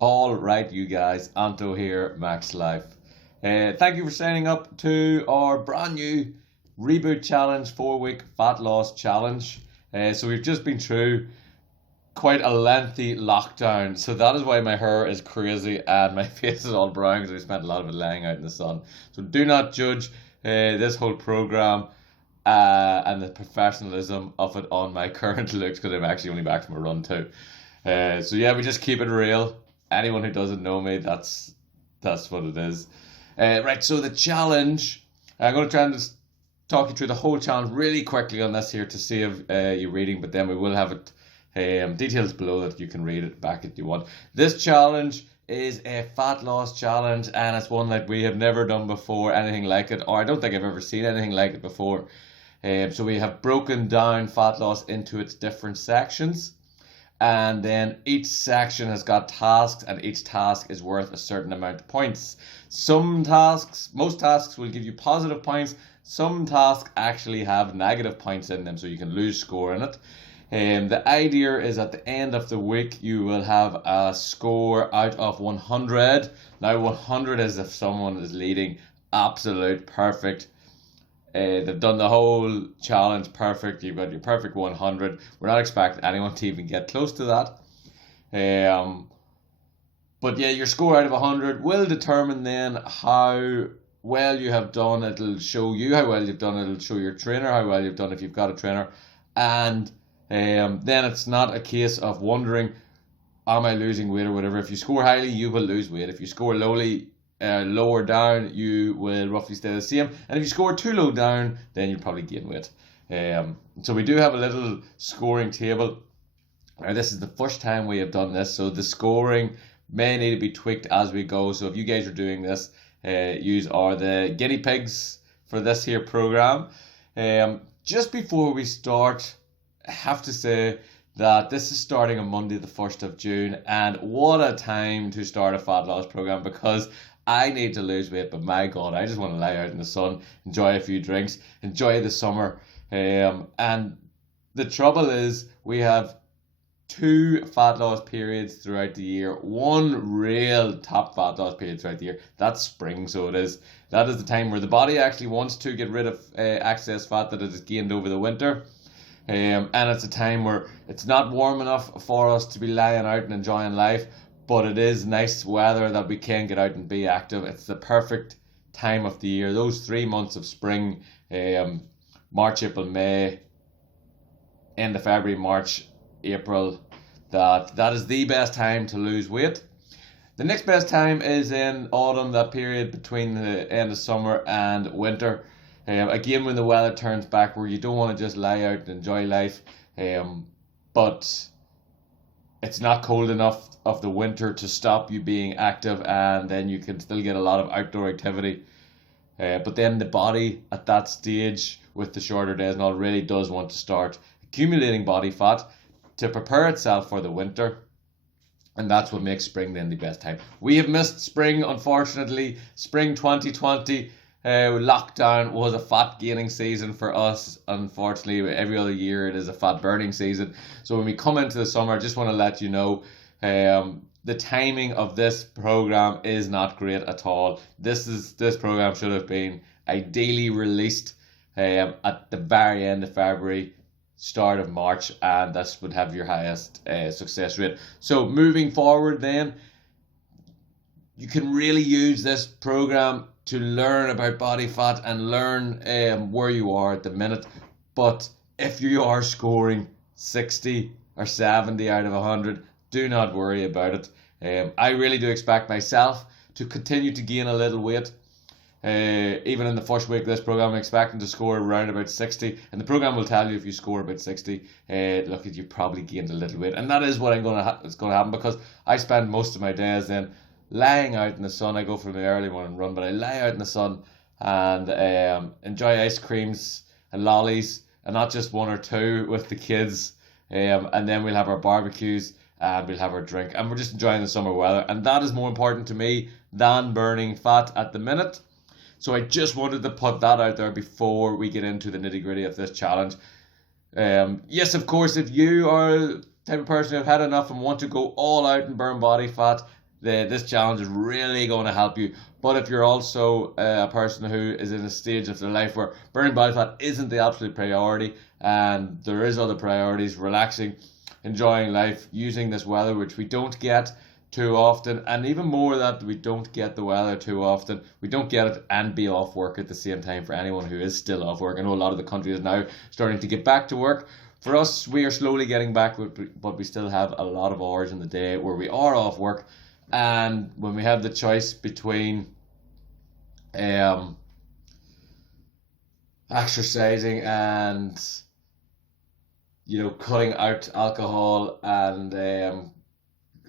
All right, you guys, Anto here, Max Life. Thank you for signing up to our brand new Reboot Challenge 4 week fat loss challenge. So we've just been through quite a lengthy lockdown, so that is why my hair is crazy and my face is all brown because we spent a lot of it lying out in the sun. So do not judge this whole program and the professionalism of it on my current looks because I'm actually only back from a run too. So yeah, we just keep it real. Anyone who doesn't know me, that's what it is. Right, so the challenge, I'm going to try and just talk you through the whole challenge really quickly on this here to save you reading, but then we will have it details below that you can read it back if you want. This challenge is a fat loss challenge, and it's one that we have never done before, anything like it, or I don't think I've ever seen anything like it before. So we have broken down fat loss into its different sections, and then each section has got tasks, and each task is worth a certain amount of points. Most tasks will give you positive points. Some tasks actually have negative points in them, so you can lose score in it. The idea is at the end of the week you will have a score out of 100. Now 100 is if someone is leading absolute perfect. They've done the whole challenge perfect. You've got your perfect 100. We're not expecting anyone to even get close to that. But yeah, your score out of 100 will determine then how well you have done. It'll show you how well you've done. It'll show your trainer how well you've done if you've got a trainer. And then it's not a case of wondering, am I losing weight or whatever. If you score highly, you will lose weight. If you score lower down, you will roughly stay the same. And if you score too low down, then you'll probably gain weight. So we do have a little scoring table. Now this is the first time we have done this, so the scoring may need to be tweaked as we go. So if you guys are doing this, you are the guinea pigs for this here program. Just before we start, I have to say that this is starting on Monday the 1st of June, and what a time to start a fat loss program, because I need to lose weight, but my god, I just want to lie out in the sun, enjoy a few drinks, enjoy the summer. And the trouble is we have two fat loss periods throughout the year. One real top fat loss period throughout the year, that's spring. So that is the time where the body actually wants to get rid of excess fat that it has gained over the winter. And it's a time where it's not warm enough for us to be lying out and enjoying life, but it is nice weather that we can get out and be active. It's the perfect time of the year. Those 3 months of spring, March, April, May, end of February, March, April, that is the best time to lose weight. The next best time is in autumn, that period between the end of summer and winter. Again, when the weather turns back, where you don't want to just lie out and enjoy life, but it's not cold enough of the winter to stop you being active, and then you can still get a lot of outdoor activity. But then the body at that stage, with the shorter days and all, really does want to start accumulating body fat to prepare itself for the winter. And that's what makes spring then the best time. We have missed spring, unfortunately. Spring 2020 lockdown was a fat gaining season for us. Unfortunately, every other year it is a fat burning season. So when we come into the summer, I just want to let you know the timing of this program is not great at all. This program should have been ideally released at the very end of February, start of March, and this would have your highest success rate. So moving forward then, you can really use this program to learn about body fat and learn where you are at the minute. But if you are scoring 60 or 70 out of 100, do not worry about it. I really do expect myself to continue to gain a little weight. Even in the first week of this program, I'm expecting to score around about 60, and the program will tell you if you score about 60, look, you probably gained a little weight, and that is what it's going to happen, because I spend most of my days then lying out in the sun. I go for the early morning run, but I lie out in the sun and enjoy ice creams and lollies, and not just one or two with the kids. And then we'll have our barbecues and we'll have our drink, and we're just enjoying the summer weather, and that is more important to me than burning fat at the minute. So I just wanted to put that out there before we get into the nitty gritty of this challenge. Yes, of course, if you are the type of person who've had enough and want to go all out and burn body fat, this challenge is really going to help you. But if you're also a person who is in a stage of their life where burning body fat isn't the absolute priority, and there is other priorities, relaxing, enjoying life, using this weather, which we don't get too often, and even more that we don't get the weather too often. We don't get it and be off work at the same time for anyone who is still off work. I know a lot of the country is now starting to get back to work. For us, we are slowly getting back, but we still have a lot of hours in the day where we are off work. And when we have the choice between exercising and cutting out alcohol and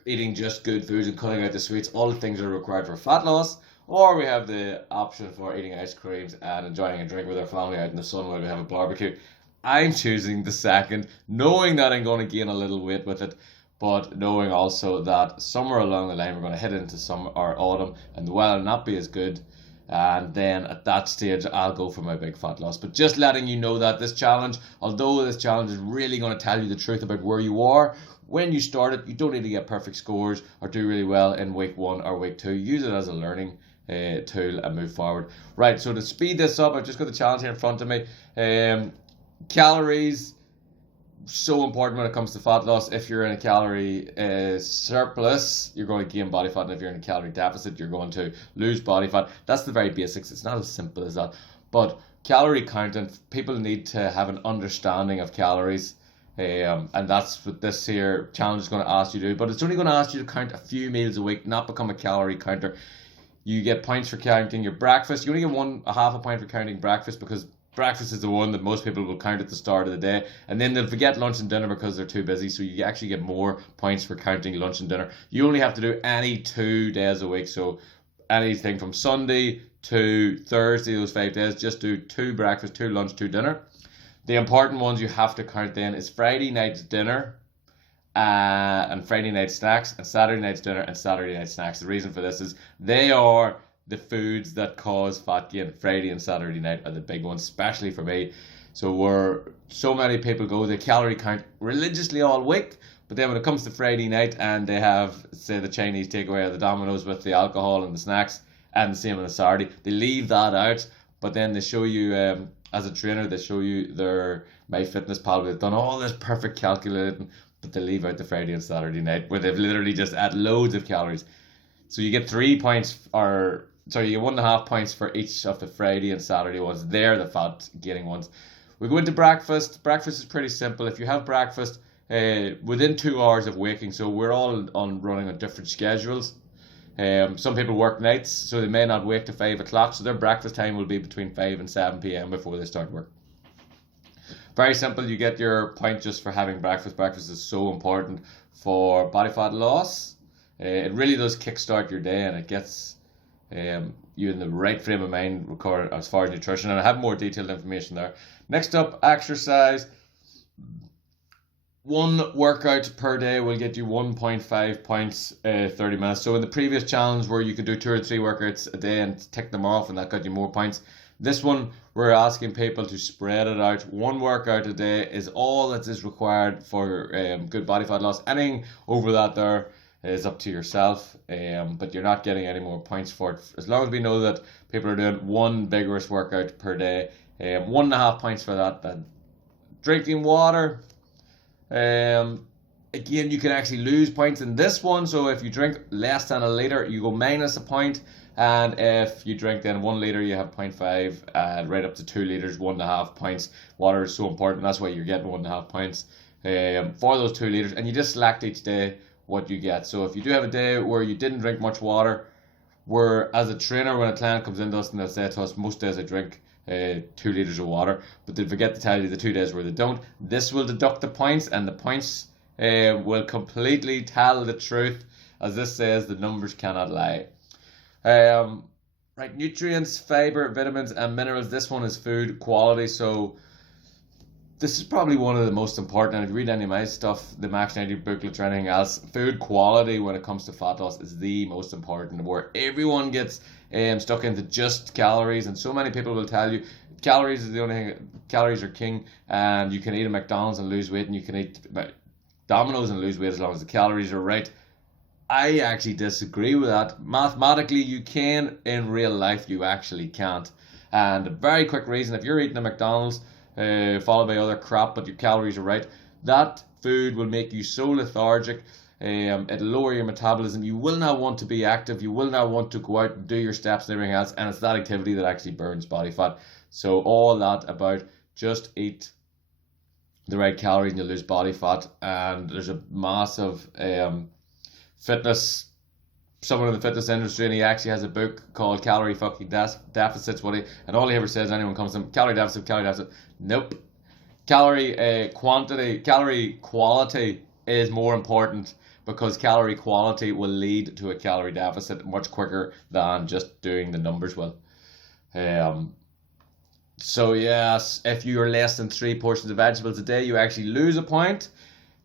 eating just good foods and cutting out the sweets, all the things that are required for fat loss, or we have the option for eating ice creams and enjoying a drink with our family out in the sun while we have a barbecue. I'm choosing the second, knowing that I'm going to gain a little weight with it, but knowing also that somewhere along the line we're going to head into summer or autumn and the weather will not be as good, and then at that stage I'll go for my big fat loss. But just letting you know that this challenge, although this challenge is really going to tell you the truth about where you are when you start it, you don't need to get perfect scores or do really well in week 1 or week 2. Use it as a learning tool and move forward. Right, so to speed this up, I've just got the challenge here in front of me. Calories, so important when it comes to fat loss. If you're in a calorie surplus, you're going to gain body fat, and if you're in a calorie deficit, you're going to lose body fat. That's the very basics. It's not as simple as that. But calorie counting, people need to have an understanding of calories. And that's what this here challenge is going to ask you to do. But it's only going to ask you to count a few meals a week, not become a calorie counter. You get points for counting your breakfast. You only get a half a point for counting breakfast, because breakfast is the one that most people will count at the start of the day, and then they'll forget lunch and dinner because they're too busy. So you actually get more points for counting lunch and dinner. You only have to do any 2 days a week, so anything from Sunday to Thursday, those 5 days, just do 2 breakfast, 2 lunch, 2 dinner. The important ones you have to count then is Friday night's dinner and Friday night snacks, and Saturday night's dinner and Saturday night snacks. The reason for this is they are the foods that cause fat gain. Friday and Saturday night are the big ones, especially for me. So where so many people go, they calorie count religiously all week, but then when it comes to Friday night and they have, say, the Chinese takeaway or the Domino's with the alcohol and the snacks, and the same on the Saturday, they leave that out. But then they show you, as a trainer, they show you their MyFitnessPal, they've done all this perfect calculating, but they leave out the Friday and Saturday night where they've literally just add loads of calories. So you get 3 points, you get 1.5 points for each of the Friday and Saturday ones. They're the fat gaining ones. We go into breakfast. Breakfast is pretty simple. If you have breakfast within 2 hours of waking, so we're all running on different schedules. Some people work nights, so they may not wake to 5 o'clock, so their breakfast time will be between 5 and 7 p.m. before they start work. Very simple. You get your point just for having breakfast. Breakfast is so important for body fat loss. It really does kickstart your day, and it gets you in the right frame of mind as far as nutrition, and I have more detailed information there. Next up, exercise. 1 workout per day will get you 1.5 points 30 minutes. So in the previous challenge where you could do 2 or 3 workouts a day and tick them off and that got you more points, this one we're asking people to spread it out. 1 workout a day is all that is required for good body fat loss. Anything over that there is up to yourself, but you're not getting any more points for it. As long as we know that people are doing 1 vigorous workout per day, 1.5 points for that. Then drinking water, again, you can actually lose points in this one. So if you drink less than a litre, you go minus a point, and if you drink then 1 litre, you have 0.5, and right up to 2 litres, 1.5 points. Water is so important, that's why you're getting 1.5 points for those 2 litres, and you just select each day what you get. So if you do have a day where you didn't drink much water, where as a trainer, when a client comes into us and they'll say to us, most days I drink 2 litres of water, but they forget to tell you the 2 days where they don't, this will deduct the points, and the points will completely tell the truth. As this says, the numbers cannot lie. Right, nutrients, fiber, vitamins and minerals. This one is food quality. So this is probably one of the most important, and if you read any of my stuff, the Maxx 90 booklets or anything else, food quality when it comes to fat loss is the most important, where everyone gets stuck into just calories, and so many people will tell you calories is the only thing, calories are king, and you can eat a McDonald's and lose weight, and you can eat Domino's and lose weight as long as the calories are right. I actually disagree with that. Mathematically, you can. In real life, you actually can't. And a very quick reason, if you're eating a McDonald's, followed by other crap, but your calories are right, that food will make you so lethargic. It'll lower your metabolism. You will not want to be active. You will not want to go out and do your steps and everything else. And it's that activity that actually burns body fat. So all that about just eat the right calories and you'll lose body fat. And there's a massive fitness, someone in the fitness industry, and he actually has a book called Calorie Fucking Deficits. And all he ever says, anyone comes to him, calorie deficit. Nope. Calorie quality is more important, because calorie quality will lead to a calorie deficit much quicker than just doing the numbers well. So yes, if you are less than 3 portions of vegetables a day, you actually lose a point.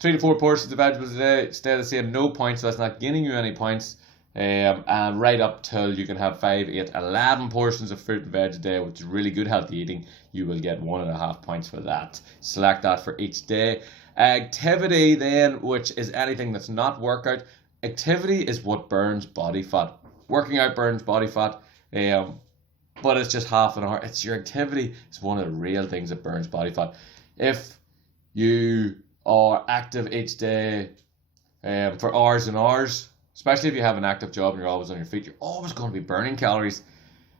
3 to 4 portions of vegetables a day stay the same, no points, so that's not gaining you any points. And right up till you can have 5, 8, 11 portions of fruit and veg a day, which is really good healthy eating. You will get 1.5 points for that. Select that for each day. Activity then, which is anything that's not workout. Activity is what burns body fat. Working out burns body fat, but it's just half an hour. It's your activity. It's one of the real things that burns body fat. If you are active each day for hours and hours, especially if you have an active job and you're always on your feet, you're always going to be burning calories.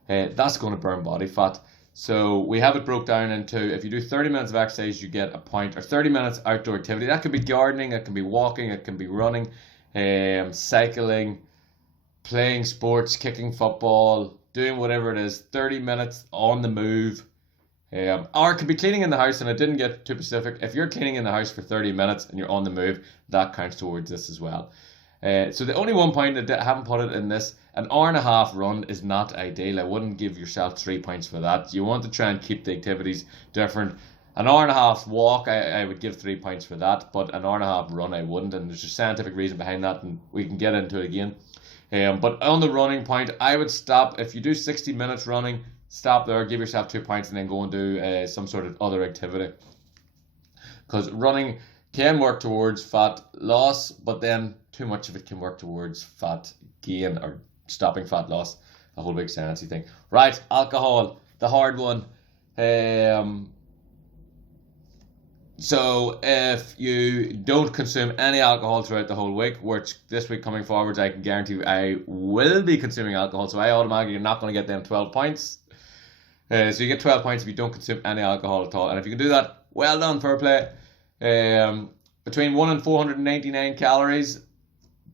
That's going to burn body fat. So we have it broke down into, if you do 30 minutes of exercise, you get a point, or 30 minutes outdoor activity. That could be gardening, it can be walking, it can be running, cycling, playing sports, kicking football, doing whatever it is. 30 minutes on the move. Or it could be cleaning in the house, and I didn't get too specific. If you're cleaning in the house for 30 minutes and you're on the move, that counts towards this as well. So the only one point that I haven't put it in this, an hour and a half run is not ideal. I wouldn't give yourself 3 points for that. You want to try and keep the activities different. An hour and a half walk, I would give 3 points for that, but an hour and a half run I wouldn't, and there's a scientific reason behind that, and we can get into it again. But on the running point, I would stop. If you do 60 minutes running, stop there, give yourself 2 points, and then go and do some sort of other activity. Because running can work towards fat loss, but then too much of it can work towards fat gain or stopping fat loss. A whole big sciencey thing. Right, alcohol, the hard one. So if you don't consume any alcohol throughout the whole week, which this week coming forwards, I can guarantee you I will be consuming alcohol, so I automatically, you're not going to get them 12 points. So you get 12 points if you don't consume any alcohol at all. And if you can do that, well done, fair play. Between 1 and 499 calories,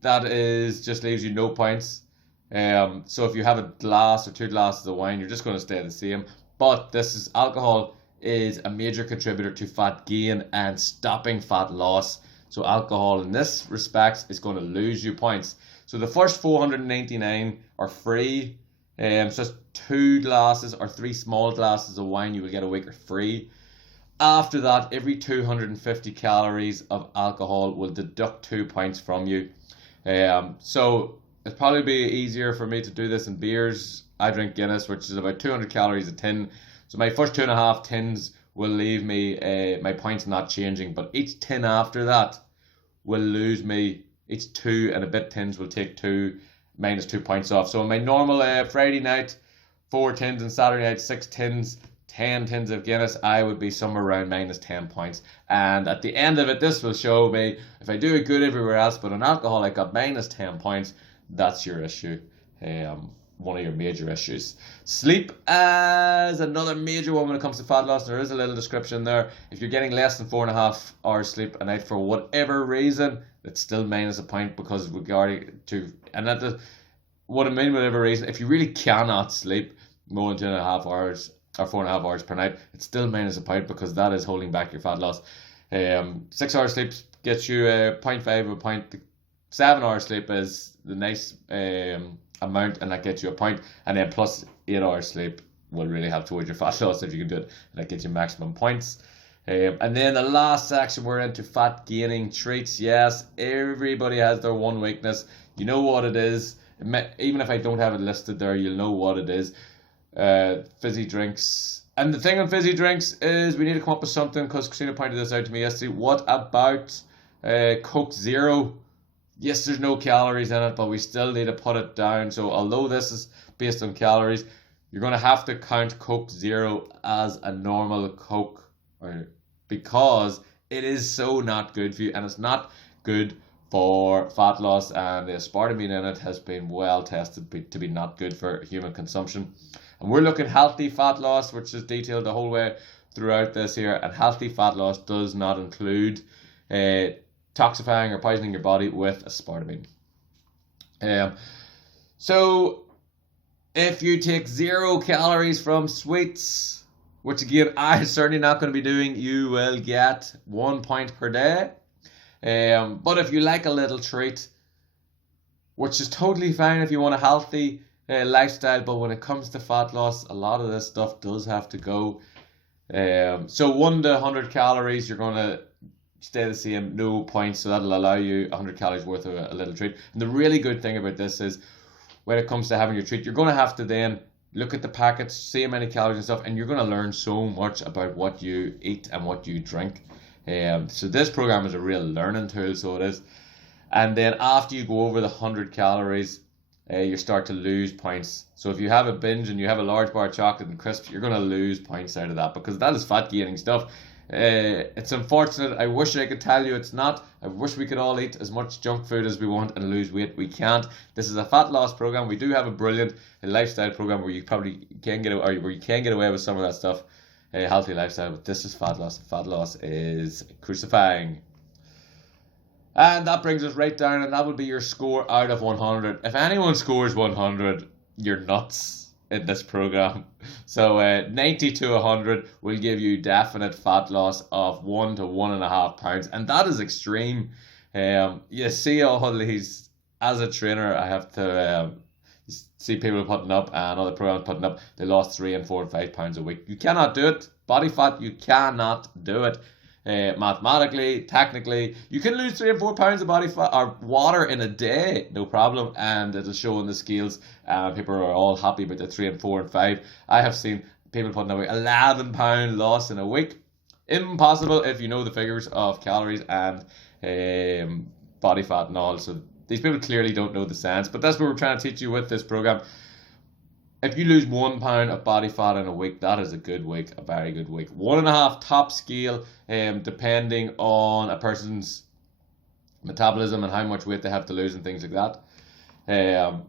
that is just leaves you no points. So if you have a glass or 2 glasses of wine, you're just going to stay the same. But alcohol is a major contributor to fat gain and stopping fat loss. So alcohol in this respect is going to lose you points. So the first 499 are free. So just 2 glasses or 3 small glasses of wine you will get a week are free. After that, every 250 calories of alcohol will deduct 2 points from you. So it'd probably be easier for me to do this in beers. I drink Guinness, which is about 200 calories a tin. So my first 2.5 tins will leave me my points not changing, but each tin after that will lose me. Each 2 and a bit tins will take 2 minus 2 points off. So on my normal Friday night, 4 tins, and Saturday night, 6 tins, 10 tins of Guinness, I would be somewhere around minus 10 points. And at the end of it, this will show me if I do it good everywhere else, but on alcohol I got minus 10 points. That's your issue. One of your major issues. Sleep as another major one when it comes to fat loss. There is a little description there. If you're getting less than 4.5 hours sleep a night for whatever reason, it's still minus a point, because regarding to, and that is what I mean, whatever reason, if you really cannot sleep more than 2.5 hours or 4.5 hours per night, it's still minus a point, because that is holding back your fat loss. 6 hours sleep gets you 0.5 of a point. 7 hours sleep is the nice amount, and that gets you a point, and then plus 8 hours sleep will really help towards your fat loss if you can do it, and that gets you maximum points. And then the last section, we're into fat gaining treats. Yes, everybody has their one weakness. You know what it is. Even if I don't have it listed there, you'll know what it is. Fizzy drinks. And the thing on fizzy drinks is we need to come up with something, because Christina pointed this out to me yesterday. What about Coke Zero? Yes, there's no calories in it, but we still need to put it down. So although this is based on calories, you're going to have to count Coke Zero as a normal Coke, because it is so not good for you, and it's not good for fat loss, and the aspartame in it has been well tested to be not good for human consumption. And we're looking healthy fat loss, which is detailed the whole way throughout this here, and healthy fat loss does not include toxifying or poisoning your body with aspartame. So if you take 0 calories from sweets, which again I'm certainly not going to be doing, you will get 1 pint per day. But if you like a little treat, which is totally fine if you want a healthy lifestyle, but when it comes to fat loss, a lot of this stuff does have to go. So 1 to 100 calories, you're going to stay the same, no points, so that'll allow you 100 calories worth of a little treat. And the really good thing about this is, when it comes to having your treat, you're going to have to then look at the packets, see how many calories and stuff, and you're going to learn so much about what you eat and what you drink. So this program is a real learning tool, so it is. And then after you go over the 100 calories, you start to lose points. So if you have a binge and you have a large bar of chocolate and crisps, you're going to lose points out of that, because that is fat gaining stuff. It's unfortunate. I wish I could tell you it's not. I wish we could all eat as much junk food as we want and lose weight. We can't. This is a fat loss program. We do have a brilliant lifestyle program where you probably can get away, with some of that stuff, a healthy lifestyle. But this is fat loss. Fat loss is crucifying. And that brings us right down, and that would be your score out of 100. If anyone scores 100, you're nuts in this program. So 90 to 100 will give you definite fat loss of 1 to 1.5 pounds, and that is extreme. You see all these, as a trainer, I have to see people putting up and other programs putting up, they lost 3 and 4 and 5 pounds a week. You cannot do it. Body fat, you cannot do it. Mathematically, technically, you can lose 3 and 4 pounds of body fat or water in a day, no problem, and it'll show on the scales. People are all happy about the 3 and 4 and 5. I have seen people putting away 11 pound loss in a week. Impossible if you know the figures of calories and body fat and all. So these people clearly don't know the science, but that's what we're trying to teach you with this program. If you lose 1 pound of body fat in a week, that is a good week, a very good week. 1.5 top scale, depending on a person's metabolism and how much weight they have to lose and things like that.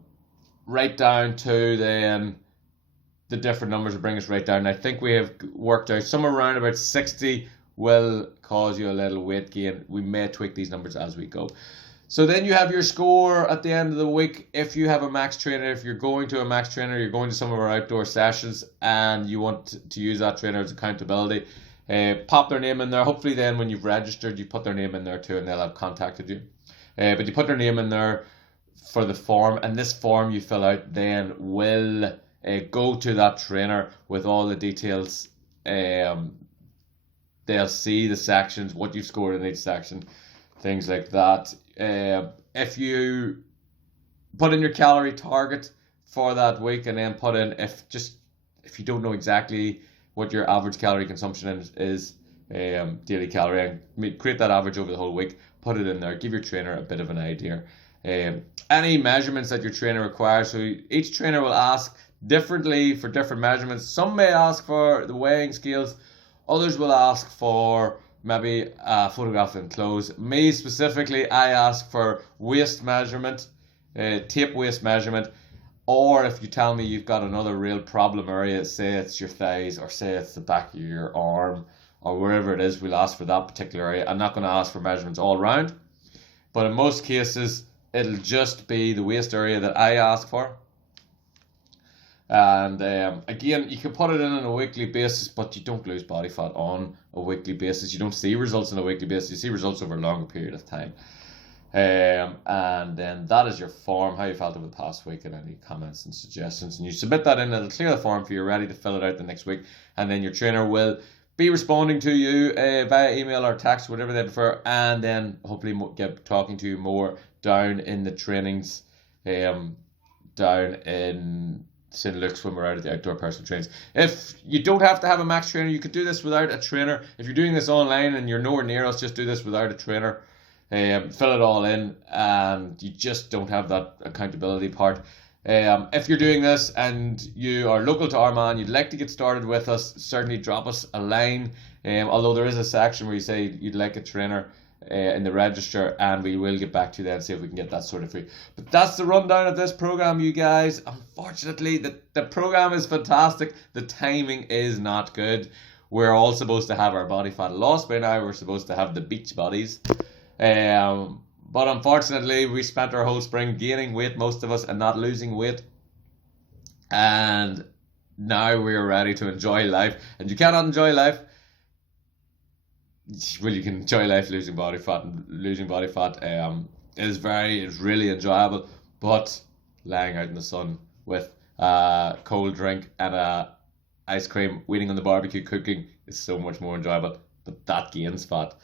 Right down to then the different numbers will bring us right down. I think we have worked out somewhere around about 60 will cause you a little weight gain. We may tweak these numbers as we go. So then you have your score at the end of the week. If you have a Maxx trainer, if you're going to a Maxx trainer, you're going to some of our outdoor sessions and you want to use that trainer as accountability, pop their name in there. Hopefully then when you've registered, you put their name in there too and they'll have contacted you. But you put their name in there for the form, and this form you fill out then will go to that trainer with all the details. They'll see the sections, what you've scored in each section, things like that. If you put in your calorie target for that week, and then put in, if you don't know exactly what your average calorie consumption is, daily calorie, and create that average over the whole week, put it in there, give your trainer a bit of an idea. Any measurements that your trainer requires, so each trainer will ask differently for different measurements. Some may ask for the weighing scales, others will ask for maybe a photograph in clothes. Me specifically, I ask for waist measurement, tape waist measurement, or if you tell me you've got another real problem area, say it's your thighs or say it's the back of your arm or wherever it is, we'll ask for that particular area. I'm not going to ask for measurements all around, but in most cases it'll just be the waist area that I ask for. And again, you can put it in on a weekly basis, but you don't lose body fat on a weekly basis. You don't see results on a weekly basis. You see results over a longer period of time. And then that is your form, how you felt over the past week, and any comments and suggestions. And you submit that in, it'll clear the form for you, ready to fill it out the next week. And then your trainer will be responding to you via email or text, whatever they prefer. And then hopefully get talking to you more down in the trainings, down in St. Luke's when we're out at the outdoor personal trainings. If you don't have to have a Maxx trainer, you could do this without a trainer. If you're doing this online and you're nowhere near us, just do this without a trainer. fill it all in, and you just don't have that accountability part. If you're doing this and you are local to Armagh, you'd like to get started with us, certainly drop us a line. Although there is a section where you say you'd like a trainer in the register, and we will get back to you then and see if we can get that sorted for you. But that's the rundown of this program, you guys. Unfortunately, the program is fantastic. The timing is not good. We're all supposed to have our body fat lost by now. We're supposed to have the beach bodies. But unfortunately, we spent our whole spring gaining weight, most of us, and not losing weight. And now we're ready to enjoy life. And you cannot enjoy life. Well, you can enjoy life losing body fat, and losing body fat is really enjoyable. But lying out in the sun with a cold drink and a ice cream, waiting on the barbecue, cooking is so much more enjoyable. But that gains fat.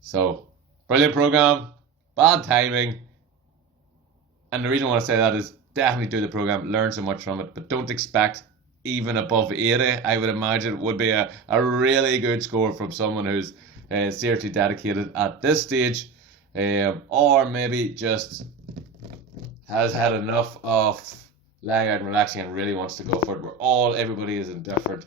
So, brilliant program, bad timing. And the reason I want to say that is definitely do the program, learn so much from it, but don't expect even above 80. I would imagine would be a really good score from someone who's seriously dedicated at this stage, or maybe just has had enough of lying out and relaxing and really wants to go for it. Everybody is in different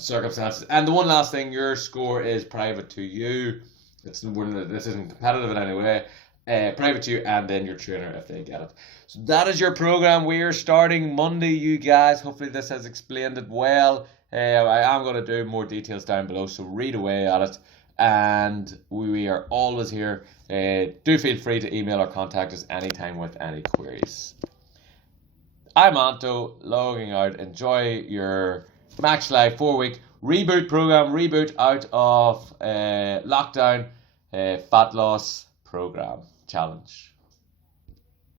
circumstances. And the one last thing, your score is private to you. This isn't competitive in any way. Private to you and then your trainer if they get it. So that is your program. We are starting Monday, you guys. Hopefully this has explained it well. I am going to do more details down below, so read away at it. And we are always here. Do feel free to email or contact us anytime with any queries. I'm Anto, logging out. Enjoy your Maxx Live 4-week reboot program. Reboot out of lockdown fat loss program challenge.